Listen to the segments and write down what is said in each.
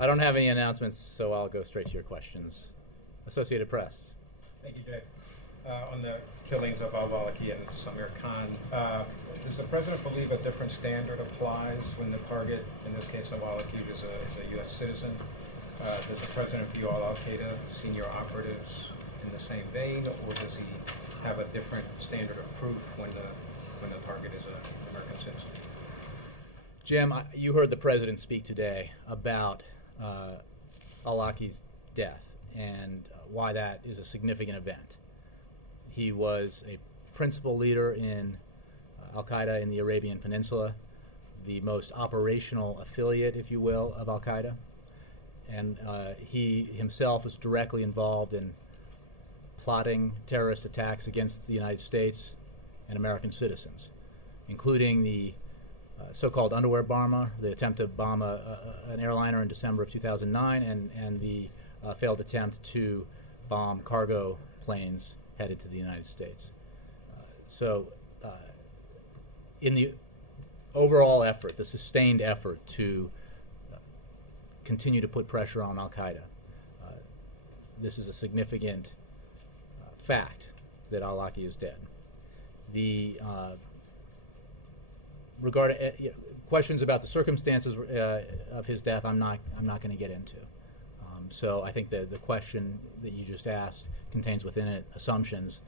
I don't have any announcements, so I'll go straight to your questions. Associated Press. Thank you, Jay. On the killings of al-Awlaki and Samir Khan, does the president believe a different standard applies when the target, in this case al-Awlaki, is a U.S. citizen? Does the president view all al-Qaeda senior operatives in the same vein, or does he have a different standard of proof when the target is an American citizen? Jim, you heard the president speak today about al-Awlaki's death and why that is a significant event. He was a principal leader in al-Qaeda in the Arabian Peninsula, the most operational affiliate, if you will, of al-Qaeda. And he himself was directly involved in plotting terrorist attacks against the United States and American citizens, including the so-called underwear bomber, the attempt to bomb an airliner in December of 2009, and the failed attempt to bomb cargo planes headed to the United States. In the overall effort, the sustained effort to continue to put pressure on al-Qaeda, this is a significant fact that al-Awlaki is dead. The questions about the circumstances of his death, I'm not going to get into. So I think the question that you just asked contains within it assumptions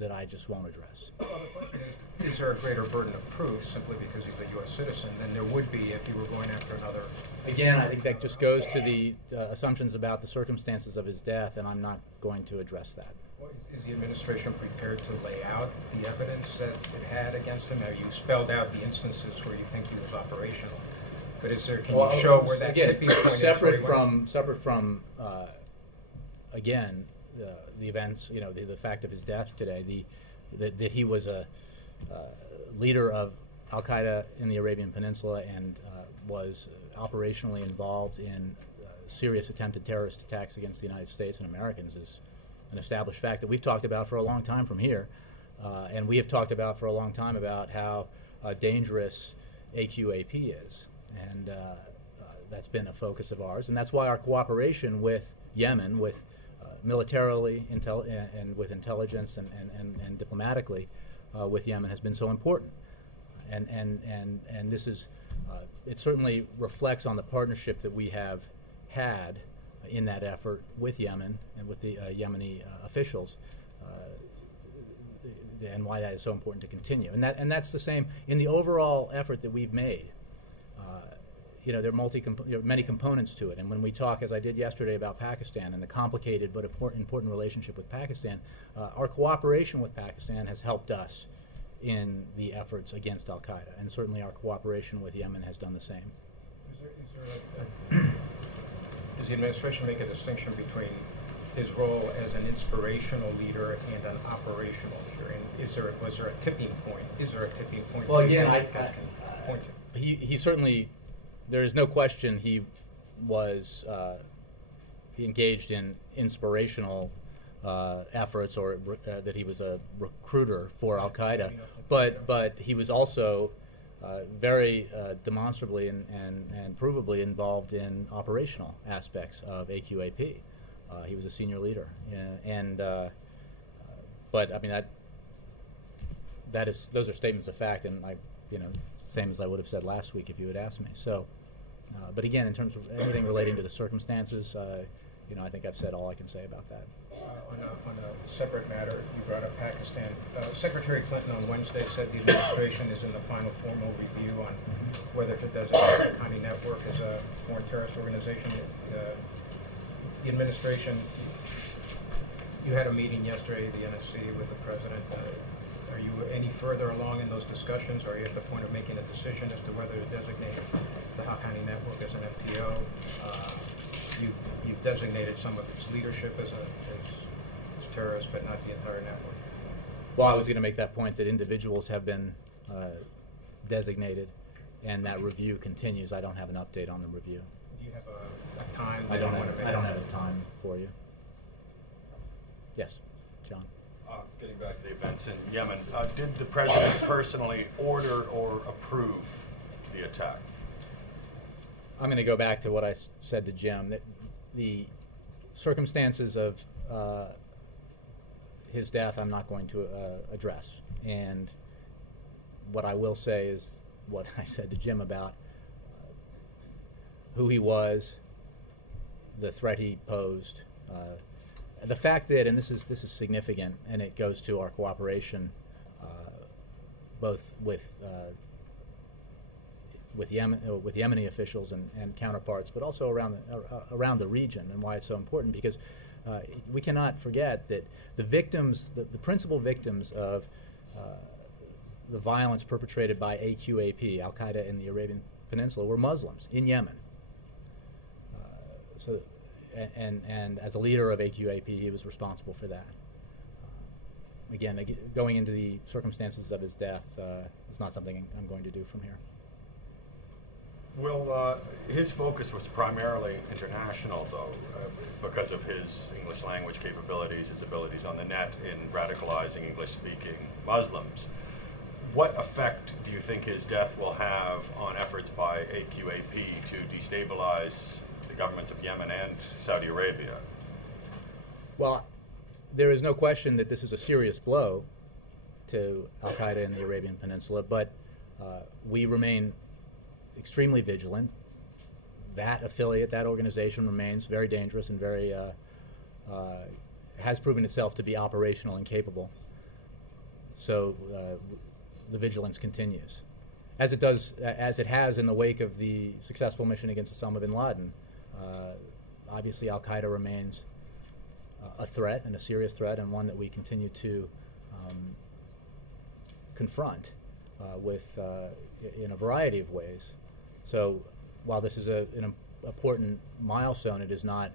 that I just won't address. Well, the question is there a greater burden of proof simply because he's a U.S. citizen than there would be if you were going after another? Again, I think that just goes to the assumptions about the circumstances of his death, and I'm not going to address that. Well, is the administration prepared to lay out the evidence that it had against him? Now, you spelled out the instances where you think he was operational, but is there? Can you show where that tipping point separate is? Separate from again, the events, the fact of his death today, that he was a leader of al-Qaeda in the Arabian Peninsula and was operationally involved in serious attempted terrorist attacks against the United States and Americans is an established fact that we've talked about for a long time from here, and we have talked about for a long time about how dangerous AQAP is, and that's been a focus of ours, and that's why our cooperation with Yemen, with militarily and with intelligence and diplomatically with Yemen has been so important, and this is it certainly reflects on the partnership that we have had in that effort with Yemen and with the Yemeni officials, and why that is so important to continue. And that's the same in the overall effort that we've made. There are many components to it, and when we talk, as I did yesterday, about Pakistan and the complicated but important relationship with Pakistan, our cooperation with Pakistan has helped us in the efforts against al-Qaeda, and certainly our cooperation with Yemen has done the same. Does the administration make a distinction between his role as an inspirational leader and an operational leader? And was there a tipping point? Is there a tipping point? Well, again, he certainly. There is no question he was engaged in inspirational efforts, or that he was a recruiter for al-Qaeda, but he was also very demonstrably and provably involved in operational aspects of AQAP. He was a senior leader, but I mean those are statements of fact, and same as I would have said last week if you had asked me. So, but again, in terms of anything relating to the circumstances, I think I've said all I can say about that. On a separate matter, you brought up Pakistan. Secretary Clinton on Wednesday said the administration is in the final formal review on whether to designate the Haqqani Network as a foreign terrorist organization. The administration, you had a meeting yesterday, the NSC, with the president. Are you any further along in those discussions? Or are you at the point of making a decision as to whether to designate the Haqqani Network as an FTO? You've designated some of its leadership as terrorists, but not the entire network. Well, I was going to make that point that individuals have been designated, and that review continues. I don't have an update on the review. Do you have a time? I don't have a time for you. Yes, John. Getting back to the events in Yemen, did the president personally order or approve the attack? I'm going to go back to what I said to Jim, that the circumstances of his death I'm not going to address. And what I will say is what I said to Jim about who he was, the threat he posed, the fact that, and this is significant, and it goes to our cooperation both with Yemeni officials and counterparts, but also around the region, and why it's so important, because we cannot forget that the victims, the principal victims of the violence perpetrated by AQAP, Al-Qaeda in the Arabian Peninsula, were Muslims in Yemen. And as a leader of AQAP, he was responsible for that. Again, going into the circumstances of his death is not something I'm going to do from here. Well, his focus was primarily international, though, because of his English language capabilities, his abilities on the net in radicalizing English-speaking Muslims. What effect do you think his death will have on efforts by AQAP to destabilize the governments of Yemen and Saudi Arabia? Well, there is no question that this is a serious blow to Al-Qaeda in the Arabian Peninsula, but we remain extremely vigilant. That affiliate, that organization remains very dangerous and very has proven itself to be operational and capable. So the vigilance continues, as it has in the wake of the successful mission against Osama bin Laden. Obviously, Al-Qaeda remains a threat, and a serious threat, and one that we continue to confront in a variety of ways. So while this is an important milestone, it is not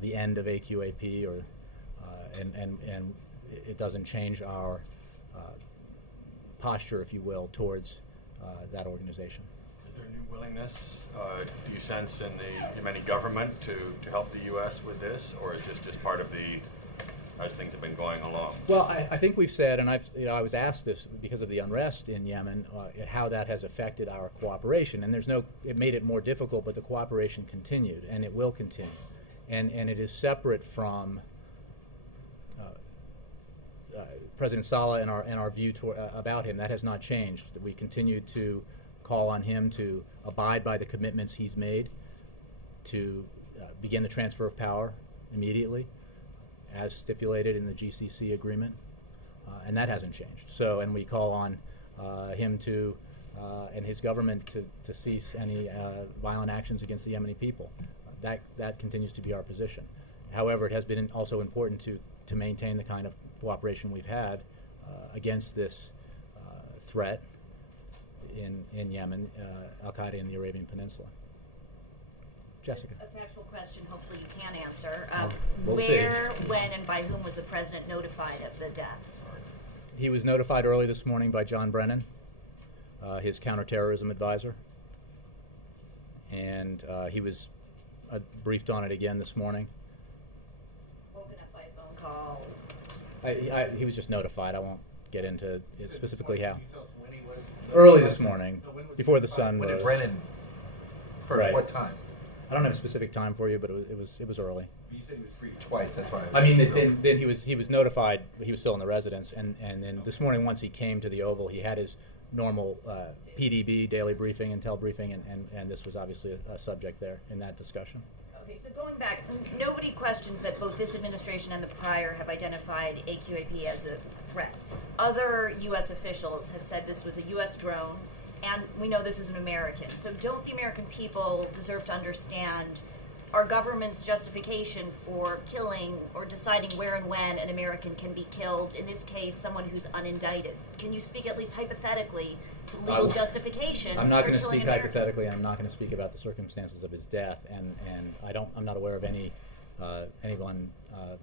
the end of AQAP, and it doesn't change our posture, if you will, towards that organization. Is there a new willingness, do you sense, in the Yemeni government to help the U.S. with this, or is this just part of as things have been going along? Well, I think we've said, and I was asked this because of the unrest in Yemen, how that has affected our cooperation, and it made it more difficult, but the cooperation continued, and it will continue, and it is separate from President Saleh and our view about him. That has not changed. That we continue to call on him to abide by the commitments he's made, to begin the transfer of power immediately, as stipulated in the GCC agreement, and that hasn't changed. So, and we call on him and his government to cease any violent actions against the Yemeni people. That continues to be our position. However, it has been also important to maintain the kind of cooperation we've had against this threat in Yemen, Al-Qaeda in the Arabian Peninsula. Jessica. Just a factual question, hopefully you can answer. We'll Where, see. when, and by whom was the president notified of the death? He was notified early this morning by John Brennan, his counterterrorism advisor, and he was briefed on it again this morning. Woken up by a phone call? He was just notified. I won't get into specifically how. Can you tell us when he was Early this morning, No, when was he before the notified? sun When did rose. Brennan first? Right. What time? I don't have a specific time for you, but it was early. You said he was briefed twice. That's why. I mean, then he was notified. He was still in the residence, and then this morning, once he came to the Oval, he had his normal PDB, daily briefing, intel briefing, and this was obviously a subject there in that discussion. Okay, so going back, nobody questions that both this administration and the prior have identified AQAP as a threat. Other U.S. officials have said this was a U.S. drone, and we know this is an American. So don't the American people deserve to understand our government's justification for killing or deciding where and when an American can be killed, in this case, someone who's unindicted? Can you speak at least hypothetically to legal justifications I'm not for going to killing speak Americans? hypothetically, and I'm not going to speak about the circumstances of his death, and I'm not aware of anyone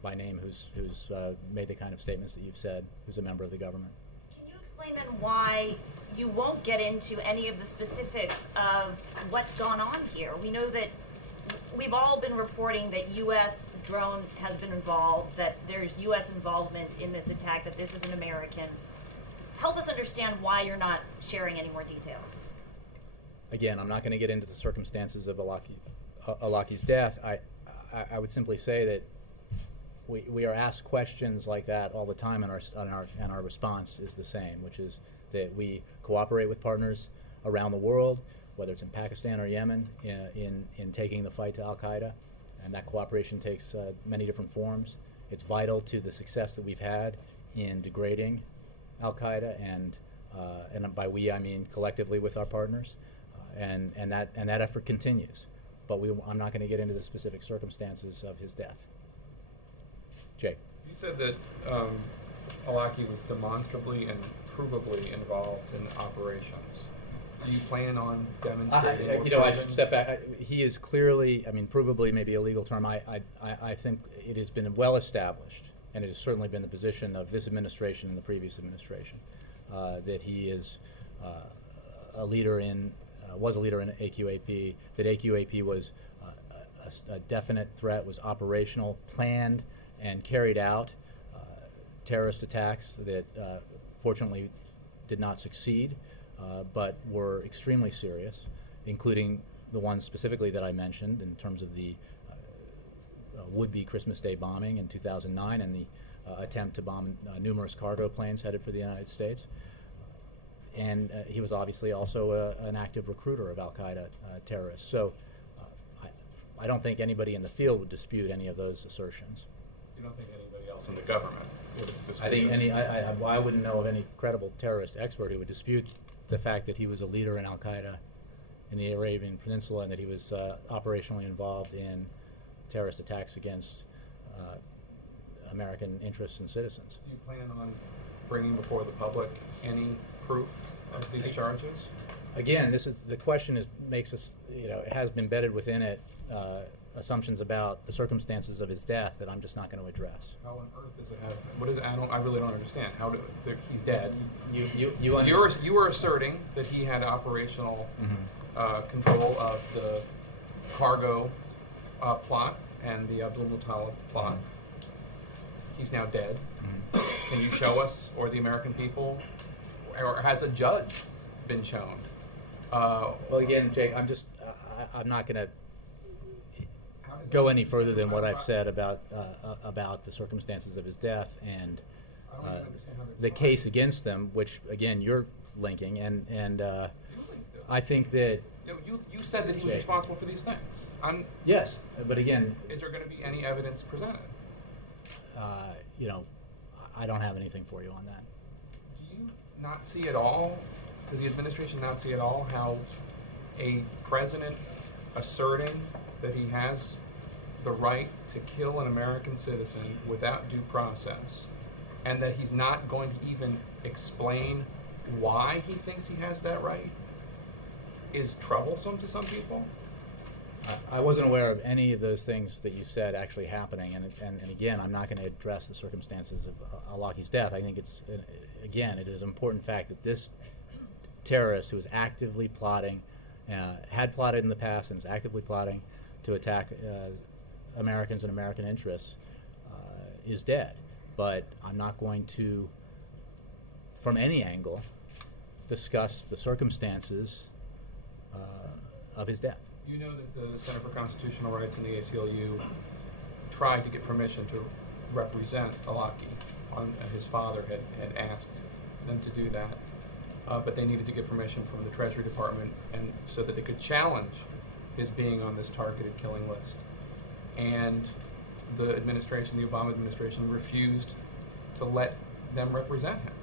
by name who's made the kind of statements that you've said, who's a member of the government. Can you explain then why you won't get into any of the specifics of what's gone on here? We know that we've all been reporting that U.S. drone has been involved, that there's U.S. involvement in this attack, that this is an American. Help us understand why you're not sharing any more detail. again, I'm not going to get into the circumstances of Alaki's death. I would simply say that we are asked questions like that all the time, and our response is the same, which is that we cooperate with partners around the world, whether it's in Pakistan or Yemen, in taking the fight to Al-Qaeda, and that cooperation takes many different forms. It's vital to the success that we've had in degrading Al-Qaeda, and by we I mean collectively with our partners, and that effort continues. But I'm not going to get into the specific circumstances of his death. Jake. You said that Alaki was demonstrably and provably involved in operations. Do you plan on demonstrating? I should step back. He is clearly, provably may be a legal term. I think it has been well established, and it has certainly been the position of this administration and the previous administration, that he is was a leader in AQAP, that AQAP was a definite threat, was operational, planned, and carried out terrorist attacks that fortunately did not succeed, but were extremely serious, including the ones specifically that I mentioned in terms of the would-be Christmas Day bombing in 2009 and the attempt to bomb numerous cargo planes headed for the United States. And he was obviously also an active recruiter of Al-Qaeda terrorists. So I don't think anybody in the field would dispute any of those assertions. You don't think anybody else in the government would dispute? I think I wouldn't know of any credible terrorist expert who would dispute the fact that he was a leader in Al-Qaeda in the Arabian Peninsula and that he was operationally involved in terrorist attacks against American interests and citizens. Do you plan on bringing before the public any proof of these charges? Again, the question makes us, it has been embedded within it assumptions about the circumstances of his death that I'm just not going to address. How on earth does it have? What is it? I really don't understand. He's dead. You were asserting that he had operational control of the cargo plot and the Abdul Muttalib plot. He's now dead. Can you show us, or the American people, or has a judge been shown? Well, again, Jake, I'm not going to go any further than what I've said about the circumstances of his death and the case against them, which again you're linking, and I think that you said that he was responsible for these things. Yes, but again, is there going to be any evidence presented? I don't have anything for you on that. Do you not see at all? Does the administration not see at all how a president asserting that he has the right to kill an American citizen without due process, and that he's not going to even explain why he thinks he has that right, is troublesome to some people? I wasn't aware of any of those things that you said actually happening, and again, I'm not going to address the circumstances of Alaki's death. I think it is an important fact that this terrorist who was actively plotting, had plotted in the past and was actively plotting to attack Americans and American interests, is dead. But I'm not going to, from any angle, discuss the circumstances of his death. You know that the Center for Constitutional Rights and the ACLU tried to get permission to represent Alaki. His father had asked them to do that, but they needed to get permission from the Treasury Department, and so that they could challenge his being on this targeted killing list. And the administration, the Obama administration, refused to let them represent him.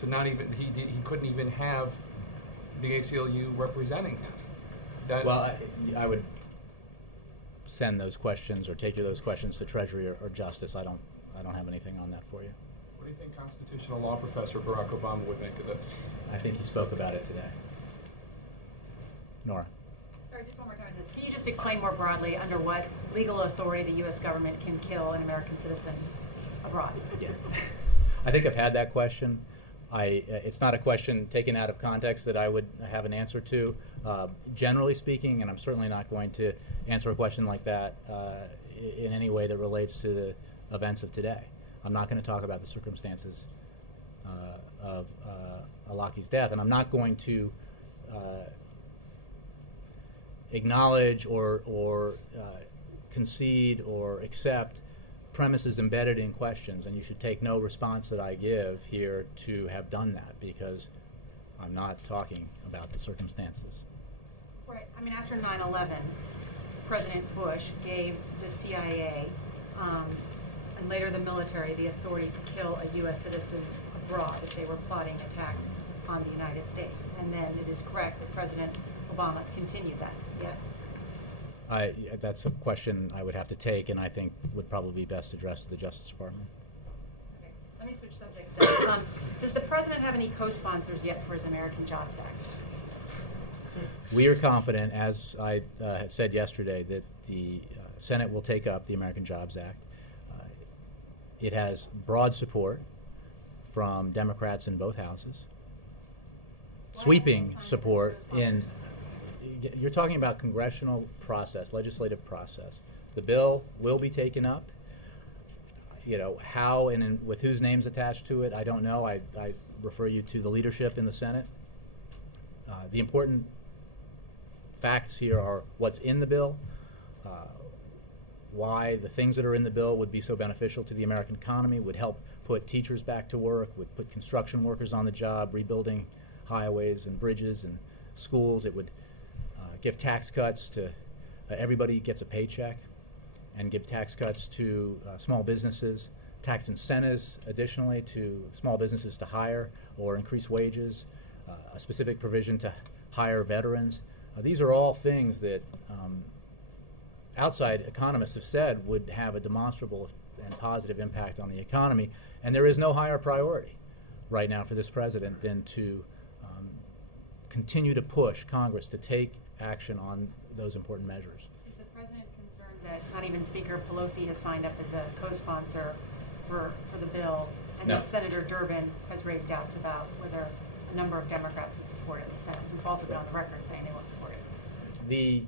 To not even he couldn't even have the ACLU representing him. Well, I would send those questions or take those questions to Treasury or Justice. I don't have anything on that for you. What do you think constitutional law professor Barack Obama would make of this? I think he spoke about it today. Nora. Sorry, just one more time on this. Can you just explain more broadly under what legal authority the U.S. government can kill an American citizen abroad? Again, I think I've had that question. It's not a question taken out of context that I would have an answer to. Generally speaking, and I'm certainly not going to answer a question like that in any way that relates to the events of today. I'm not going to talk about the circumstances of Alaki's death, and I'm not going to acknowledge or concede or accept premises embedded in questions, and you should take no response that I give here to have done that, because I'm not talking about the circumstances. Right. I mean, after 9/11, President Bush gave the CIA and later the military the authority to kill a U.S. citizen abroad if they were plotting attacks on the United States. And then it is correct that President Obama continued that, yes? That's a question I would have to take, and I think would probably be best addressed to the Justice Department. Okay. Let me switch subjects then. Does the President have any co-sponsors yet for his American Jobs Act? We are confident, as I had said yesterday, that the Senate will take up the American Jobs Act. It has broad support from Democrats in both houses. Sweeping support in, you're talking about congressional process, legislative process. The bill will be taken up. You know, how and with whose names attached to it, I don't know. I refer you to the leadership in the Senate. The important facts here are what's in the bill, why the things that are in the bill would be so beneficial to the American economy, would help put teachers back to work, would put construction workers on the job, rebuilding highways and bridges and schools. It would give tax cuts to everybody gets a paycheck, and give tax cuts to small businesses, tax incentives additionally to small businesses to hire or increase wages, a specific provision to hire veterans. These are all things that outside economists have said would have a demonstrable and positive impact on the economy, and there is no higher priority right now for this president than to continue to push Congress to take action on those important measures. Is the President concerned that not even Speaker Pelosi has signed up as a co-sponsor for the bill, and No. that Senator Durbin has raised doubts about whether a number of Democrats would support it in the Senate, who've also been on the record saying they won't support it?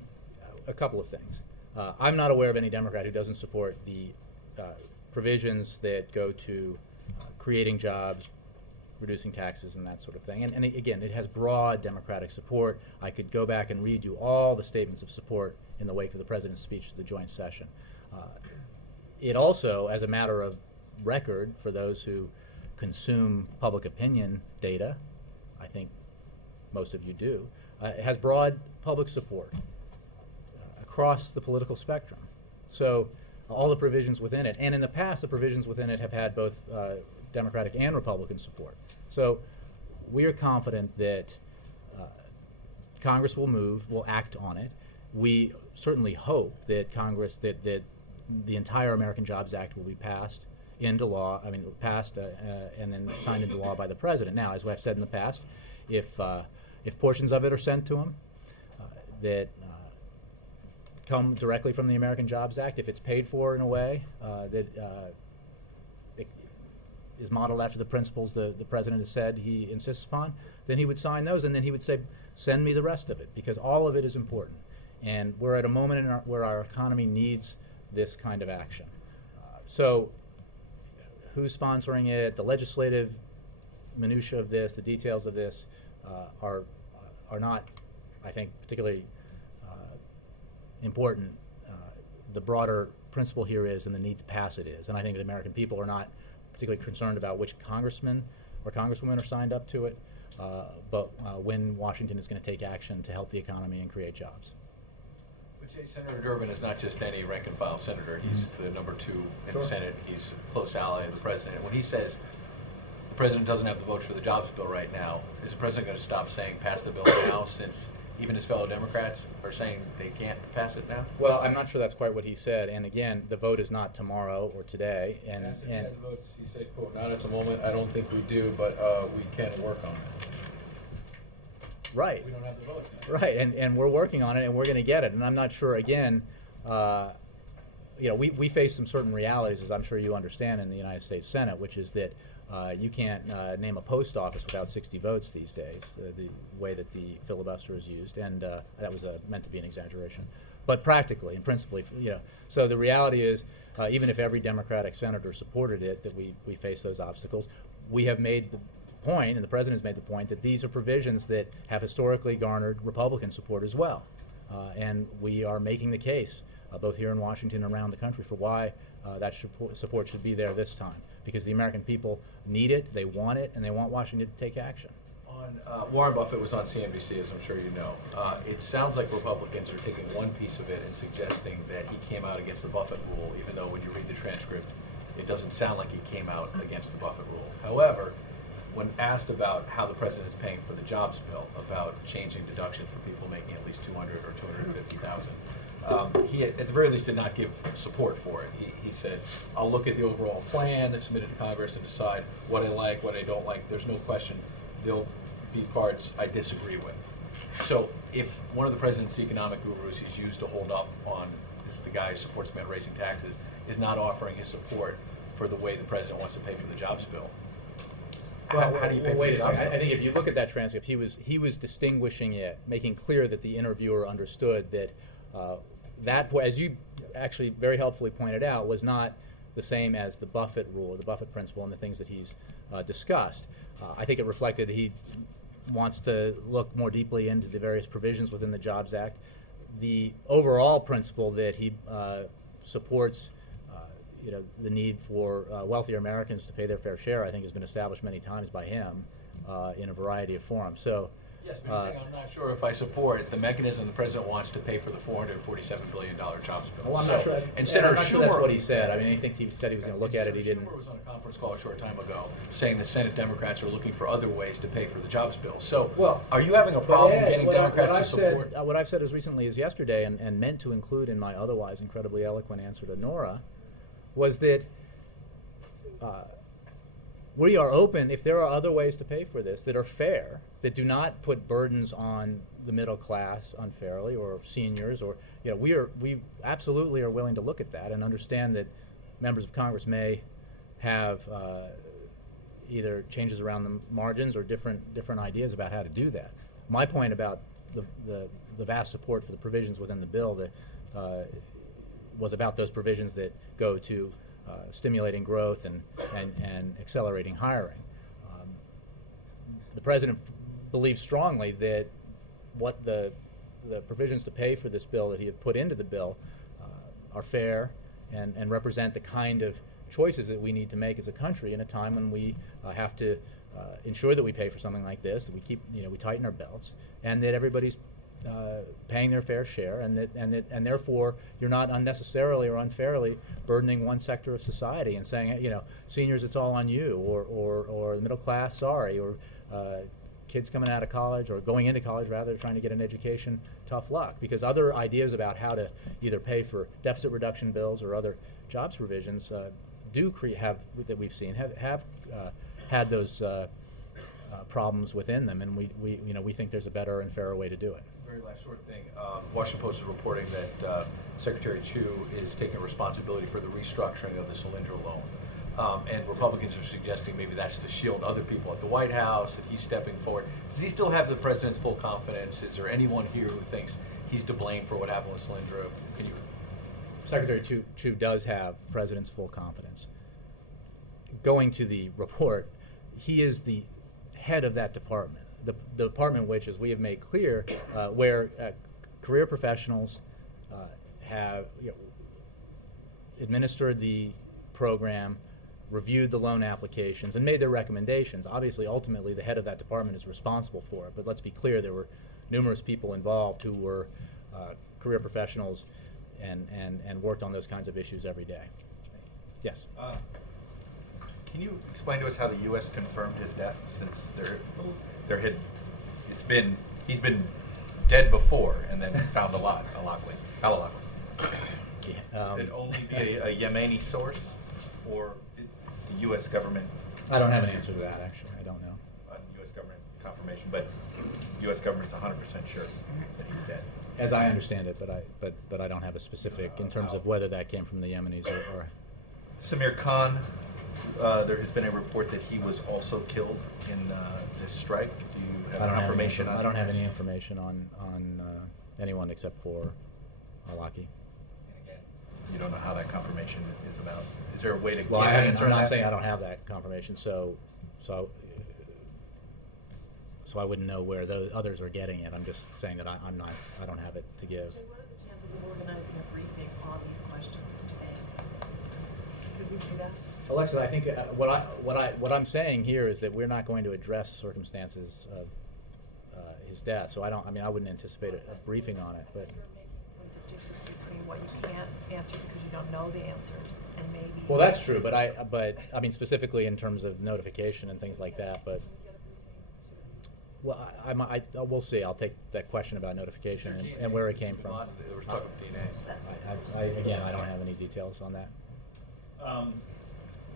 A couple of things. I'm not aware of any Democrat who doesn't support the provisions that go to creating jobs, reducing taxes, and that sort of thing. And again, it has broad Democratic support. I could go back and read you all the statements of support in the wake of the President's speech to the joint session. It also, as a matter of record for those who consume public opinion data, I think most of you do, it has broad public support across the political spectrum. So all the provisions within it, and in the past the provisions within it have had both Democratic and Republican support. So we are confident that Congress will act on it. We certainly hope that Congress, that the entire American Jobs Act will be passed into law, and then signed into law by the President. Now, as I've said in the past, if portions of it are sent to him that come directly from the American Jobs Act, if it's paid for in a way that it is modeled after the principles the President has said he insists upon, then he would sign those, and then he would say, send me the rest of it, because all of it is important. And we're at a moment where our economy needs this kind of action. So who's sponsoring it, the legislative minutia of this, the details of this are not, I think, particularly important. The broader principle here is, and the need to pass it is. And I think the American people are not particularly concerned about which congressmen or congresswomen are signed up to it, but when Washington is going to take action to help the economy and create jobs. But Jay, Senator Durbin is not just any rank-and-file senator. He's the number 2 in Sure. the Senate. He's a close ally of the President. And when he says the President doesn't have the votes for the jobs bill right now, is the President going to stop saying pass the bill now, since even his fellow Democrats are saying they can't pass it now? Well, I'm not sure that's quite what he said. And again, the vote is not tomorrow or today. And votes, he said, quote, not at the moment, I don't think we do, but we can work on it. right. We don't have the votes, he said. Right, and we're working on it, and we're going to get it. And I'm not sure, again, we face some certain realities, as I'm sure you understand, in the United States Senate, which is that you can't name a post office without 60 votes these days, the way that the filibuster is used. And that was meant to be an exaggeration. But practically and principally, so the reality is, even if every Democratic senator supported it, that we face those obstacles. We have made the point, and the President has made the point, that these are provisions that have historically garnered Republican support as well. and we are making the case, both here in Washington and around the country, for why that support should be there this time. Because the American people need it, they want it, and they want Washington to take action. Warren Buffett was on CNBC, as I'm sure you know. It sounds like Republicans are taking one piece of it and suggesting that he came out against the Buffett rule, even though when you read the transcript, it doesn't sound like he came out against the Buffett rule. However, when asked about how the president is paying for the jobs bill, about changing deductions for people making at least $200,000 or $250,000, he at the very least did not give support for it. He said, "I'll look at the overall plan that's submitted to Congress and decide what I like, what I don't like. There's no question there'll be parts I disagree with." So if one of the president's economic gurus he's used to hold up on, this is the guy who supports men raising taxes, is not offering his support for the way the president wants to pay for the jobs bill, how do you pay for wait the a jobs second. bill? I think if you look at that transcript, he was distinguishing it, making clear that the interviewer understood that as you actually very helpfully pointed out, was not the same as the Buffett rule, or the Buffett principle, and the things that he's discussed. I think it reflected that he wants to look more deeply into the various provisions within the Jobs Act. The overall principle that he supports, the need for wealthier Americans to pay their fair share, I think has been established many times by him in a variety of forums. So. Yes, but you're saying I'm not sure if I support the mechanism the president wants to pay for the $447 billion jobs bill. Well, I'm not sure. And I'm not sure that's what he said. I mean, I think he said he was going to look at it. He didn't. Schumer was on a conference call a short time ago saying that Senate Democrats are looking for other ways to pay for the jobs bill. So, are you having a problem getting Democrats to support? What I've said as recently as yesterday, and meant to include in my otherwise incredibly eloquent answer to Nora, was that we are open if there are other ways to pay for this that are fair, that do not put burdens on the middle class unfairly, or seniors, or we absolutely are willing to look at that and understand that members of Congress may have either changes around the margins or different ideas about how to do that. My point about the vast support for the provisions within the bill that was about those provisions that go to stimulating growth and accelerating hiring. The president believes strongly that what the provisions to pay for this bill that he had put into the bill are fair and represent the kind of choices that we need to make as a country in a time when we have to ensure that we pay for something like this, that we keep, we tighten our belts, and that everybody's paying their fair share, and therefore you're not unnecessarily or unfairly burdening one sector of society and saying, seniors, it's all on you, or the middle class, sorry, or kids coming out of college or going into college rather, trying to get an education, tough luck. Because other ideas about how to either pay for deficit reduction bills or other jobs provisions that we've seen have had those problems within them, and we think there's a better and fairer way to do it. Very last short thing. Washington Post is reporting that Secretary Chu is taking responsibility for the restructuring of the Solyndra loan. And Republicans are suggesting maybe that's to shield other people at the White House, that he's stepping forward. Does he still have the president's full confidence? Is there anyone here who thinks he's to blame for what happened with Solyndra? Can you? Secretary Chu does have the president's full confidence. Going to the report, he is the head of that department. The department which, as we have made clear, where career professionals have administered the program, reviewed the loan applications, and made their recommendations. Obviously, ultimately, the head of that department is responsible for it. But let's be clear, there were numerous people involved who were career professionals and worked on those kinds of issues every day. Yes? Can you explain to us how the U.S. confirmed his death, since he's been dead before and then found alive? Is it only via a Yemeni source, or did the U.S. government? I don't have an answer to that, actually. I don't know. U.S. government confirmation, but U.S. government's 100% sure that he's dead. As I understand it, but I don't have a specific in terms of whether that came from the Yemenis or. Samir Khan, there has been a report that he was also killed in this strike. Do you have confirmation on? I don't have any information on anyone except for Al-Awlaki. You don't know how that confirmation is about. Is there a way to? Well, I'm not saying I don't have that confirmation. So so I wouldn't know where those others are getting it. I'm just saying that I don't have it to give. Jay, what are the chances of organizing a briefing on these questions today? Could we do that? Alexis, I think what I'm saying here is that we're not going to address circumstances of his death. So I wouldn't anticipate a briefing on it. But You're making some distinctions between what you can't answer because you don't know the answers, and maybe. well, that's true. But I mean specifically in terms of notification and things like that. But well, we'll see. I'll take that question about notification and where it came from. There was talk of DNA. Again, I don't have any details on that.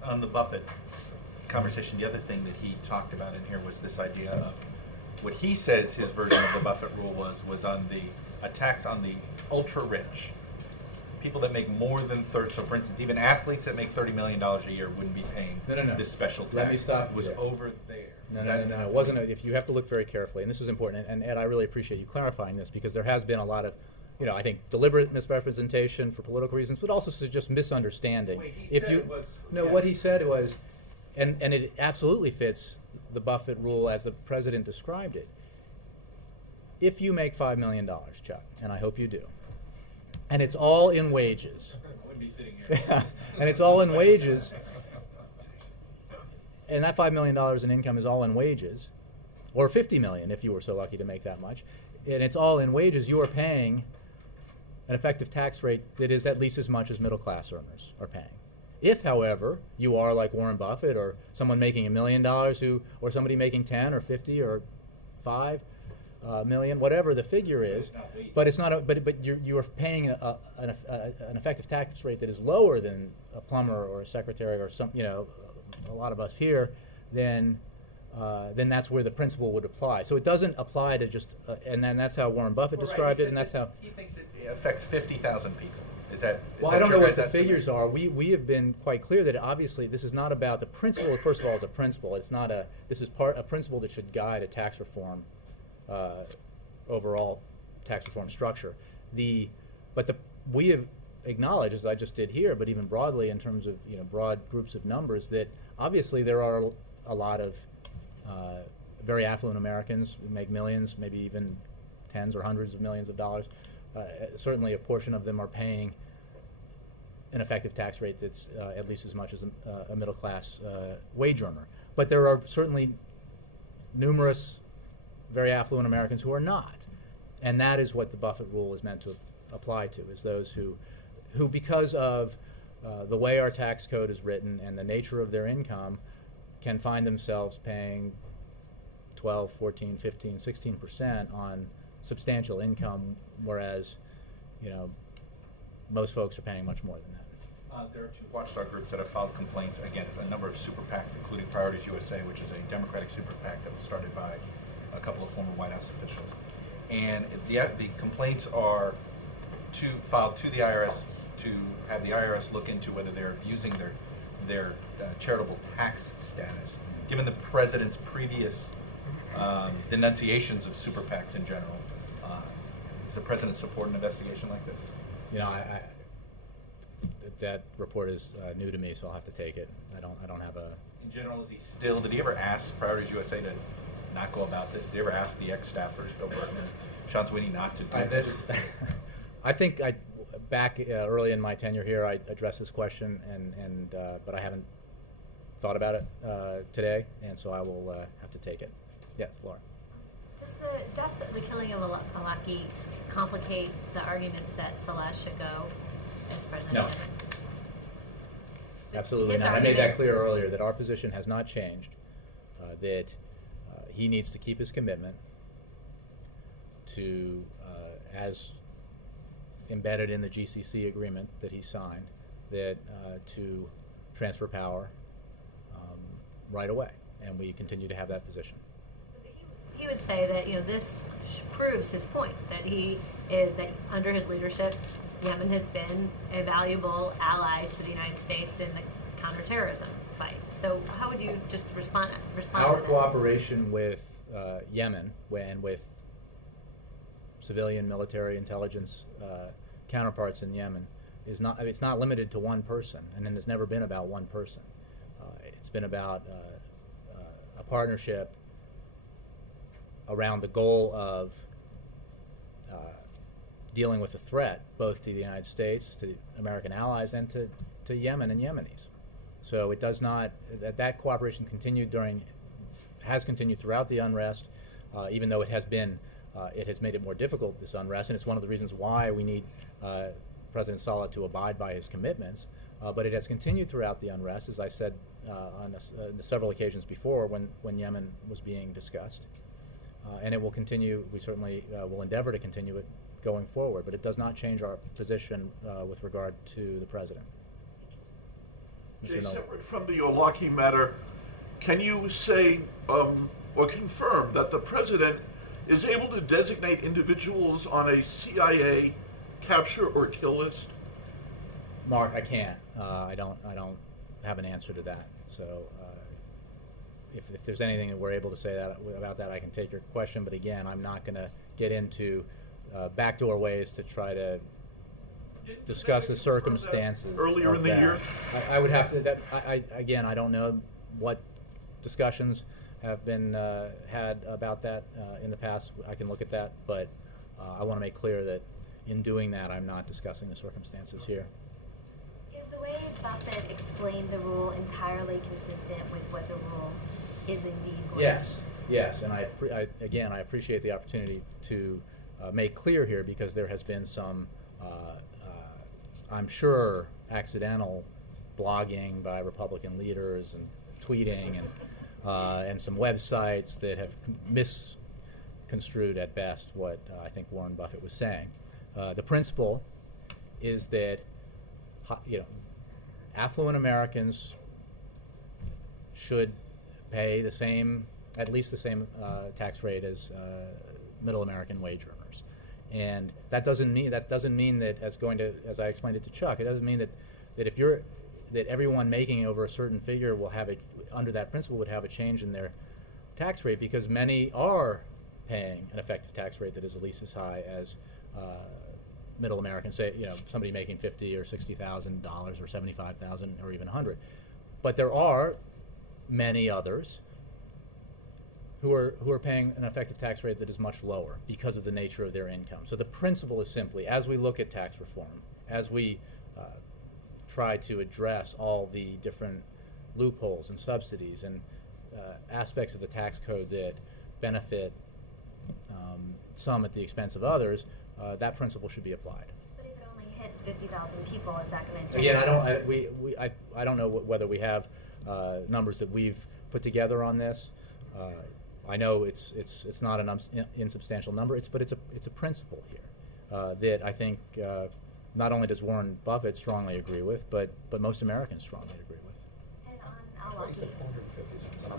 On the Buffett conversation, the other thing that he talked about in here was this idea of what he says his version of the Buffett rule was on the attacks on the ultra rich, people that make more than 30. So, for instance, even athletes that make $30 million a year wouldn't be paying this special tax. Let me stop. It was over there. No. It wasn't. If you have to look very carefully, and this is important, and Ed, I really appreciate you clarifying this because there has been a lot of, I think deliberate misrepresentation for political reasons, but also just misunderstanding. What he said was, and it absolutely fits the Buffett rule as the president described it. If you make $5 million, Chuck, and I hope you do, and it's all in wages, I wouldn't be sitting here. and it's all in wages, and that $5 million in income is all in wages, or $50 million if you were so lucky to make that much, and it's all in wages, you are paying an effective tax rate that is at least as much as middle class earners are paying. If, however, you are like Warren Buffett or someone making $1 million or somebody making 10 or 50 or 5 million, whatever the figure is, but it's not. But you are paying an effective tax rate that is lower than a plumber or a secretary or some a lot of us here, then that's where the principle would apply. So it doesn't apply to just, and then that's how Warren Buffett described it, and that's how he thinks it affects 50,000 people. Is that? Well, I don't know what the figures are. We have been quite clear that obviously this is not about the principle. First of all, it's a principle. It's not a. This is a principle that should guide a tax reform, overall tax reform structure. We have acknowledged, as I just did here, but even broadly in terms of broad groups of numbers, that obviously there are a lot of very affluent Americans who make millions, maybe even tens or hundreds of millions of dollars. Certainly a portion of them are paying an effective tax rate that's at least as much as a middle class wage earner. But there are certainly numerous very affluent Americans who are not. And that is what the Buffett rule is meant to apply to, is those who because of the way our tax code is written and the nature of their income can find themselves paying 12, 14, 15, 16% on substantial income, whereas most folks are paying much more than that. There are 2 watchdog groups that have filed complaints against a number of super PACs, including Priorities USA, which is a Democratic super PAC that was started by a couple of former White House officials. And the complaints are filed to the IRS to have the IRS look into whether they're abusing their charitable tax status. Given the president's previous denunciations of super PACs in general, does the president support an investigation like this? That report is new to me, so I'll have to take it. I don't have a. In general, did he ever ask Priorities USA to not go about this? Did he ever ask the ex-staffers, Bill Burton and Sean Sweeney, not to do this? I think back early in my tenure here, I addressed this question, but I haven't thought about it today, and so I will have to take it. Yes, Laura. Does the killing of Alaki complicate the arguments that Saleh should go as president? No. Absolutely not. I made that clear earlier that our position has not changed, that he needs to keep his commitment to, as embedded in the GCC agreement that he signed, that to transfer power right away, and we continue to have that position. He would say that this proves his point that that under his leadership, Yemen has been a valuable ally to the United States in the counterterrorism fight. So how would you just respond Our to that? cooperation with Yemen and with civilian military intelligence counterparts in Yemen is not. It's not limited to one person, and then it's never been about one person. It's been about a partnership around the goal of dealing with the threat, both to the United States, to American allies, and to Yemen and Yemenis. So it does not, that cooperation has continued throughout the unrest, even though it has made it more difficult, this unrest, and it's one of the reasons why we need President Saleh to abide by his commitments. But it has continued throughout the unrest, as I said on several occasions before when Yemen was being discussed. And it will continue, we certainly will endeavor to continue it going forward, but it does not change our position with regard to the President. Jay, separate from the Awlaki matter, can you say or confirm that the President is able to designate individuals on a CIA capture or kill list? Mark, I can't. I don't have an answer to that. So if there's anything that we're able to say about that, I can take your question. But again, I'm not going to get into backdoor ways to try to discuss the circumstances. Earlier in the year? I would have to. Again, I don't know what discussions have been had about that in the past. I can look at that, but I want to make clear that in doing that, I'm not discussing the circumstances here. Is the way Buffett explained the rule entirely consistent with what the rule is indeed going to be? Yes, and again, I appreciate the opportunity to make clear here, because there has been some, I'm sure, accidental blogging by Republican leaders and tweeting and some websites that have misconstrued at best what I think Warren Buffett was saying. The principle is that affluent Americans should pay at least the same tax rate as middle American wage earners, and that doesn't mean that, as I explained it to Chuck, it doesn't mean that everyone making over a certain figure will have under that principle would have a change in their tax rate, because many are paying an effective tax rate that is at least as high as middle Americans. Say, somebody making $50,000 or $60,000 or $75,000 or even $100,000, but there are many others who are paying an effective tax rate that is much lower because of the nature of their income. So the principle is simply, as we look at tax reform, as we try to address all the different loopholes and subsidies and aspects of the tax code that benefit some at the expense of others, that principle should be applied. But if it only hits 50,000 people, is that going to Again, I don't know whether we have numbers that we've put together on this. I know it's not an insubstantial number, but it's a principle here that I think not only does Warren Buffett strongly agree with, but most Americans strongly agree with. And on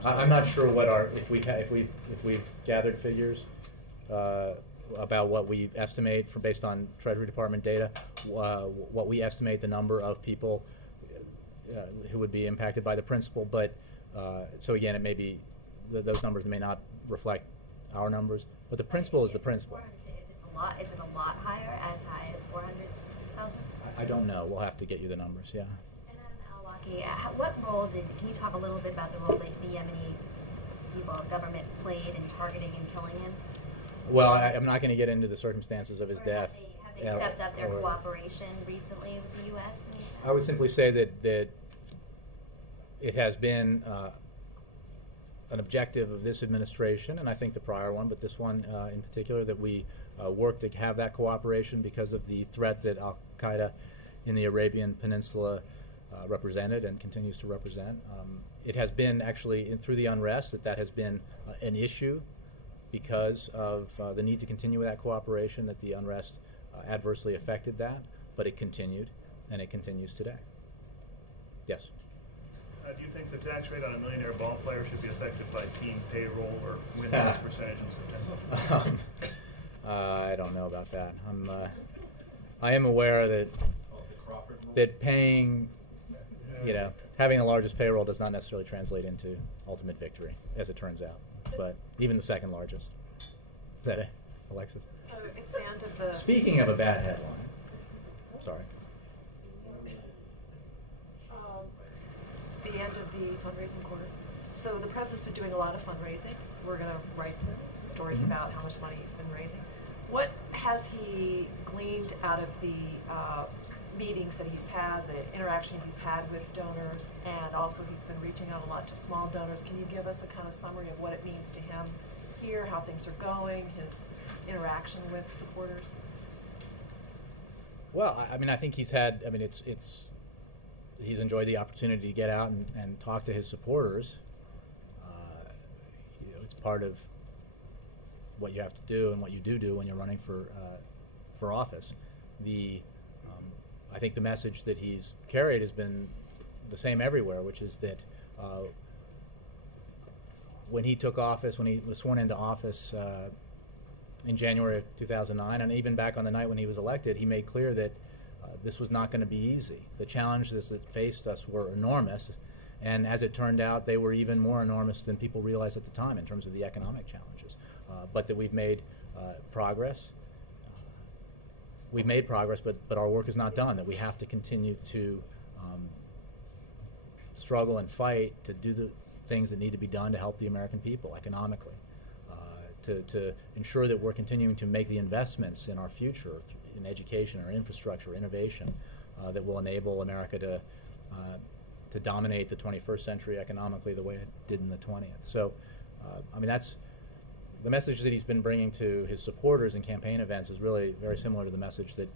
Al-Awlaki, I'm not sure if we've gathered figures about what we estimate based on Treasury Department data, what we estimate the number of people who would be impacted by the principle. But so again, it may be those numbers may not reflect our numbers, but the principle is the principle. Is it a lot higher, as high as 400,000? I don't know. We'll have to get you the numbers. Yeah. And on Al-Awlaki, what role can you talk a little bit about the role that the Yemeni government played in targeting and killing him? Well, I'm not going to get into the circumstances of his death. Have they stepped up their cooperation recently with the U.S.? I would simply say that it has been an objective of this administration, and I think the prior one, but this one in particular, that we work to have that cooperation because of the threat that Al-Qaeda in the Arabian Peninsula represented and continues to represent. It has been actually through the unrest that has been an issue because of the need to continue that cooperation, that the unrest adversely affected that, but it continued, and it continues today. Yes? Do you think the tax rate on a millionaire ball player should be affected by team payroll or win-loss percentage in September? I don't know about that. I am aware that paying, having the largest payroll does not necessarily translate into ultimate victory, as it turns out. But even the second largest. Is that it, Alexis? So it's the end of the... Speaking of a bad headline. Sorry. The end of the fundraising quarter. So the president's been doing a lot of fundraising. We're going to write stories about how much money he's been raising. What has he gleaned out of the meetings that he's had, the interaction he's had with donors, and also he's been reaching out a lot to small donors? Can you give us a kind of summary of what it means to him here, how things are going, his interaction with supporters? Well, I mean, I think he's had. I mean, he's enjoyed the opportunity to get out and talk to his supporters. You know, it's part of what you have to do and what you do when you're running for office. I think the message that he's carried has been the same everywhere, which is that when he took office, when he was sworn into office in January of 2009, and even back on the night when he was elected, he made clear that this was not going to be easy. The challenges that faced us were enormous, and as it turned out, they were even more enormous than people realized at the time in terms of the economic challenges. But that we've made progress. We've made progress, but our work is not done, that we have to continue to struggle and fight to do the things that need to be done to help the American people economically, to ensure that we're continuing to make the investments in our future, in education or infrastructure, innovation, that will enable America to dominate the 21st century economically the way it did in the 20th. So, I mean, that's the message that he's been bringing to his supporters in campaign events is really very similar to the message that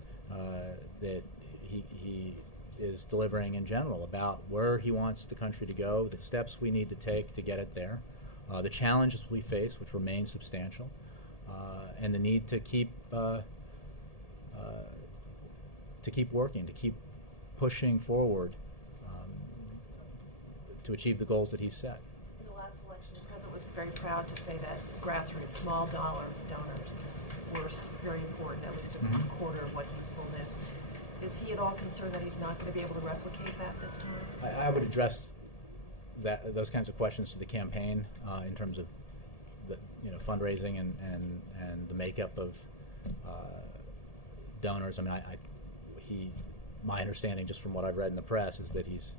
that he is delivering in general about where he wants the country to go, the steps we need to take to get it there, the challenges we face, which remain substantial, and the need to keep working, to keep pushing forward to achieve the goals that he's set. In the last election, the president was very proud to say that grassroots, small dollar donors were very important, at least a quarter of what he pulled in. Is he at all concerned that he's not going to be able to replicate that this time? I would address those kinds of questions to the campaign in terms of the fundraising and the makeup of donors. I mean, my understanding, just from what I've read in the press, is that he's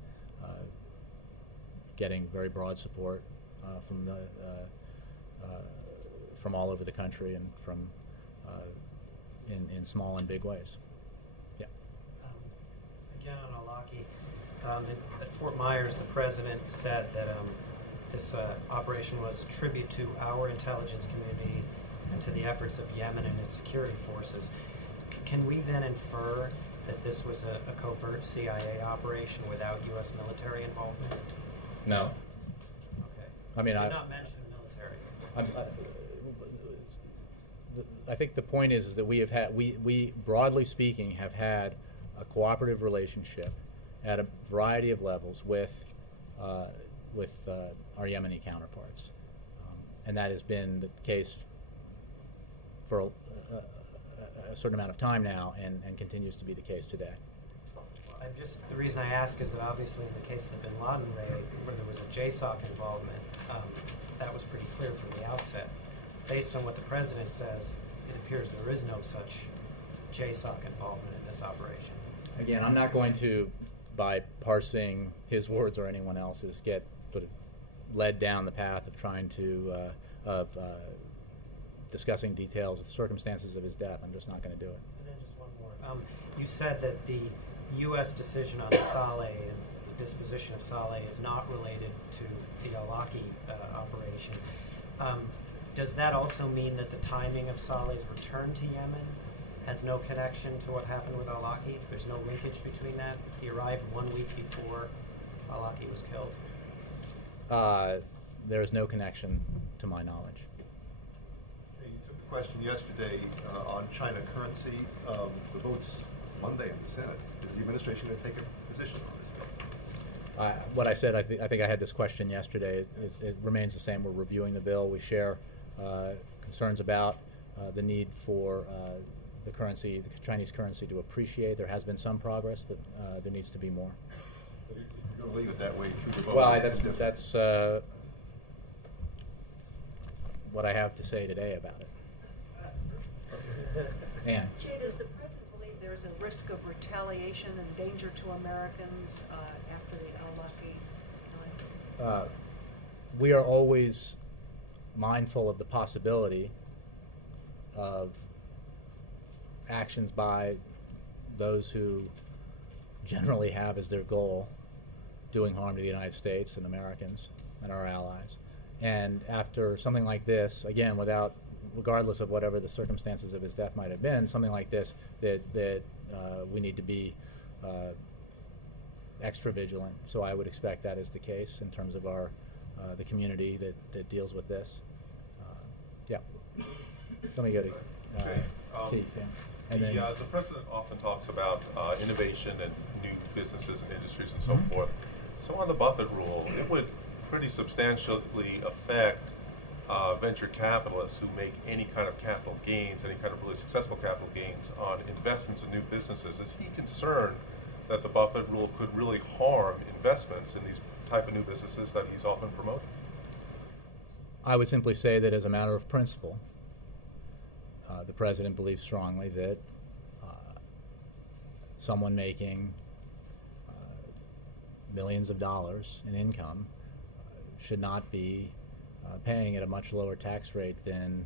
getting very broad support from all over the country and from in small and big ways. Yeah. Again on Al-Awlaki, at Fort Myers, the president said that this operation was a tribute to our intelligence community and to the efforts of Yemen and its security forces. Can we then infer that this was a covert CIA operation without U.S. military involvement? No. Okay. I mean, I did not mention military. I think the point is that we broadly speaking have had a cooperative relationship at a variety of levels with our Yemeni counterparts, and that has been the case for a certain amount of time now, and continues to be the case today. The reason I ask is that obviously in the case of the Bin Laden raid, where there was a JSOC involvement, that was pretty clear from the outset. Based on what the president says, it appears there is no such JSOC involvement in this operation. Again, I'm not going to, by parsing his words or anyone else's, get sort of led down the path of trying to discussing details of the circumstances of his death. I'm just not going to do it. And then just one more. You said that the U.S. decision on Saleh and the disposition of Saleh is not related to the Al-Awlaki operation. Does that also mean that the timing of Saleh's return to Yemen has no connection to what happened with Al-Awlaki? There's no linkage between that? He arrived 1 week before Al-Awlaki was killed? There is no connection to my knowledge. You took a question yesterday on China currency. The vote's Monday in the Senate. Is the administration going to take a position on this bill? What I said, I think I had this question yesterday. It remains the same. We're reviewing the bill. We share concerns about the need for the Chinese currency to appreciate. There has been some progress, but there needs to be more. But you're going to leave it that way through the vote? Well, that's what I have to say today about it. Ann. Jay, does the president believe there's a risk of retaliation and danger to Americans after the Al-Awlaki? We are always mindful of the possibility of actions by those who generally have as their goal doing harm to the United States and Americans and our allies. And after something like this, again, regardless of whatever the circumstances of his death might have been, something like this, that we need to be extra vigilant. So I would expect that is the case in terms of our the community that deals with this. Yeah. Let me go to Keith. Yeah. And then the president often talks about innovation and new businesses and industries and so forth. So on the Buffett rule, it would pretty substantially affect venture capitalists who make any kind of capital gains, any kind of really successful capital gains on investments in new businesses. Is he concerned that the Buffett rule could really harm investments in these type of new businesses that he's often promoting? I would simply say that as a matter of principle, the president believes strongly that someone making millions of dollars in income should not be paying at a much lower tax rate than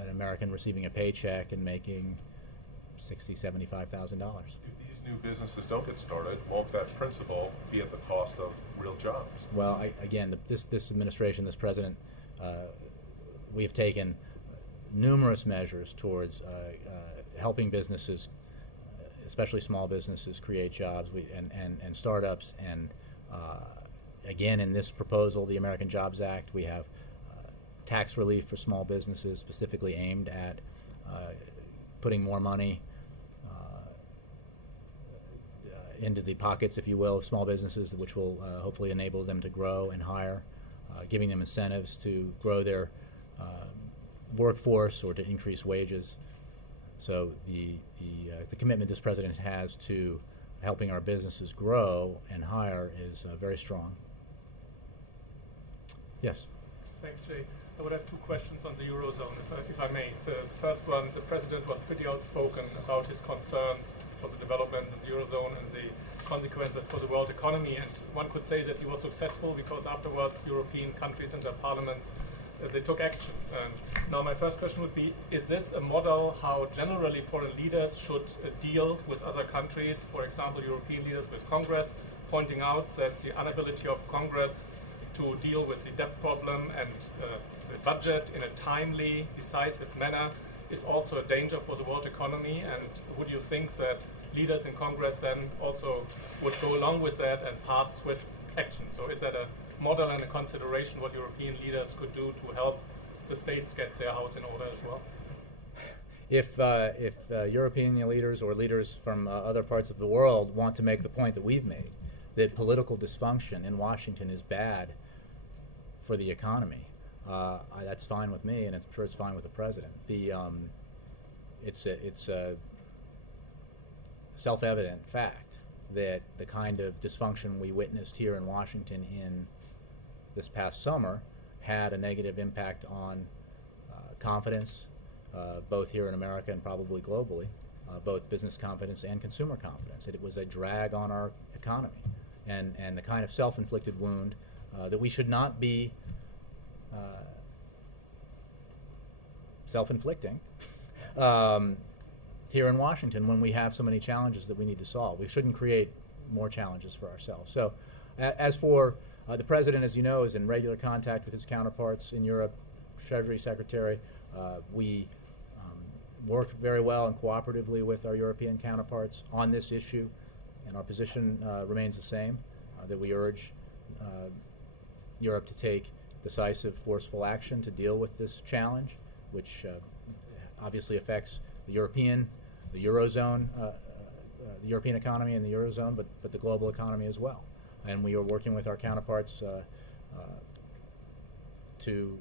an American receiving a paycheck and making $60,000, $75,000. If these new businesses don't get started, won't that principle be at the cost of real jobs? Well, again, this administration, this president, we have taken numerous measures towards helping businesses, especially small businesses, create jobs and startups. And again, in this proposal, the American Jobs Act, we have tax relief for small businesses specifically aimed at putting more money into the pockets, if you will, of small businesses, which will hopefully enable them to grow and hire, giving them incentives to grow their workforce or to increase wages. So the commitment this president has to helping our businesses grow and hire is very strong. Yes. Thanks, Jay. I would have two questions on the Eurozone, if I may. So the first one, the president was pretty outspoken about his concerns for the development in the Eurozone and the consequences for the world economy. And one could say that he was successful because afterwards European countries and their parliaments they took action. Now my first question would be, is this a model how generally foreign leaders should deal with other countries, for example European leaders with Congress, pointing out that the inability of Congress to deal with the debt problem and the budget in a timely, decisive manner is also a danger for the world economy? And would you think that leaders in Congress then also would go along with that and pass swift action? So is that a model and a consideration what European leaders could do to help the states get their house in order as well? If European leaders or leaders from other parts of the world want to make the point that we've made, that political dysfunction in Washington is bad for the economy, that's fine with me, and I'm sure it's fine with the president. It's a self-evident fact that the kind of dysfunction we witnessed here in Washington in this past summer had a negative impact on confidence, both here in America and probably globally, both business confidence and consumer confidence. It was a drag on our economy, and the kind of self-inflicted wound that we should not be self-inflicting here in Washington when we have so many challenges that we need to solve. We shouldn't create more challenges for ourselves. So as for the president, as you know, is in regular contact with his counterparts in Europe, Treasury Secretary. We work very well and cooperatively with our European counterparts on this issue, and our position remains the same, that we urge Europe to take decisive, forceful action to deal with this challenge, which obviously affects the Eurozone, the European economy and the Eurozone, but the global economy as well. And we are working with our counterparts to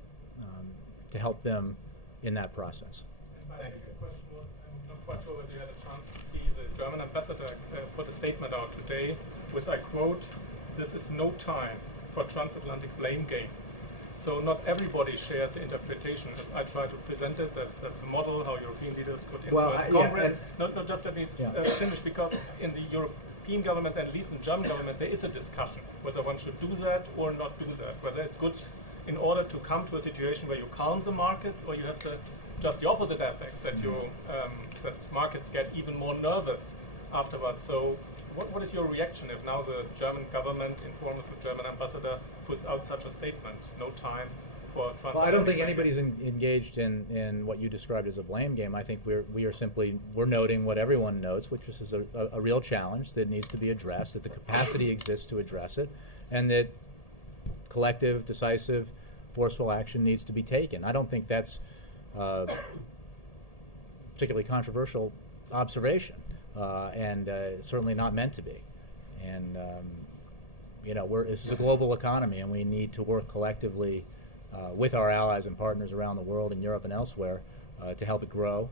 help them in that process. And my second question was, I'm not quite sure whether you had a chance to see the German ambassador put a statement out today with, I quote, "This is no time for transatlantic blame games." So not everybody shares the interpretation. As I try to present it, that's a model how European leaders could influence Congress. No, just let me finish, because in the European governments, and at least in German governments, there is a discussion whether one should do that or not do that, whether it's good in order to come to a situation where you calm the markets, or you have just the opposite effect, that that markets get even more nervous afterwards. So what is your reaction if now the German government informs the German ambassador, puts out such a statement, no time for transatlantic? Well, I don't think anybody's engaged in what you described as a blame game. I think we're noting what everyone notes, which is a real challenge that needs to be addressed, that the capacity exists to address it, and that collective, decisive, forceful action needs to be taken. I don't think that's particularly controversial observation, and certainly not meant to be. And this is a global economy, and we need to work collectively with our allies and partners around the world, in Europe and elsewhere, to help it grow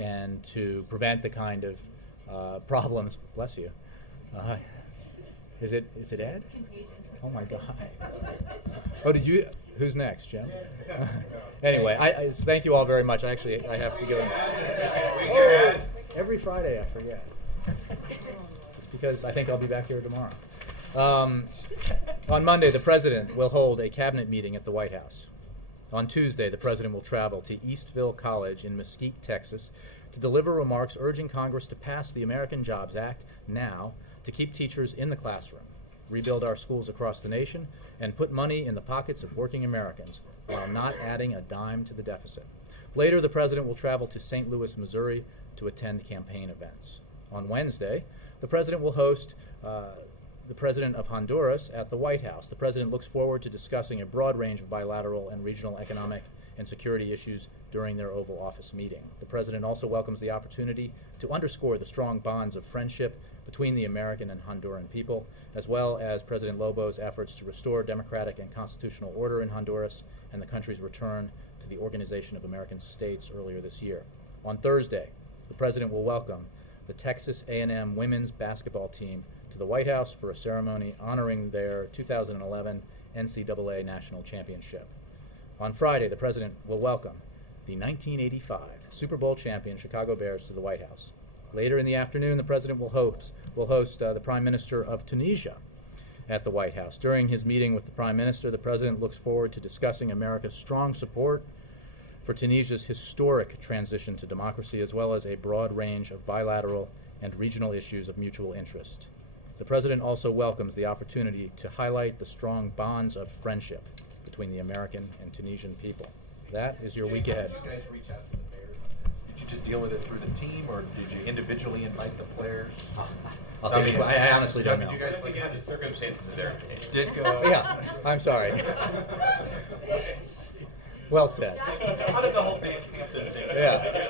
and to prevent the kind of problems. Bless you. Is it Ed? Contagion. Oh my God. Oh, did you? Who's next, Jim? Anyway, I thank you all very much. I have to go. Every Friday I forget. It's because I think I'll be back here tomorrow. On Monday, the President will hold a cabinet meeting at the White House. On Tuesday, the President will travel to Eastville College in Mesquite, Texas, to deliver remarks urging Congress to pass the American Jobs Act now to keep teachers in the classroom, rebuild our schools across the nation, and put money in the pockets of working Americans while not adding a dime to the deficit. Later, the President will travel to St. Louis, Missouri to attend campaign events. On Wednesday, the President will host the President of Honduras at the White House. The President looks forward to discussing a broad range of bilateral and regional economic and security issues during their Oval Office meeting. The President also welcomes the opportunity to underscore the strong bonds of friendship between the American and Honduran people, as well as President Lobo's efforts to restore democratic and constitutional order in Honduras and the country's return to the Organization of American States earlier this year. On Thursday, the President will welcome the Texas A&M women's basketball team to the White House for a ceremony honoring their 2011 NCAA National Championship. On Friday, the President will welcome the 1985 Super Bowl champion Chicago Bears to the White House. Later in the afternoon, the President will host the Prime Minister of Tunisia at the White House. During his meeting with the Prime Minister, the President looks forward to discussing America's strong support for Tunisia's historic transition to democracy, as well as a broad range of bilateral and regional issues of mutual interest. The President also welcomes the opportunity to highlight the strong bonds of friendship between the American and Tunisian people. That is your week ahead. Did you guys reach out to the Bears? Did you just deal with it through the team, or did you individually invite the players? I honestly don't know. Did you guys Look at the circumstances of their invitation. did go? Yeah, I'm sorry. Well said. How did the whole Hampton thing? Yeah.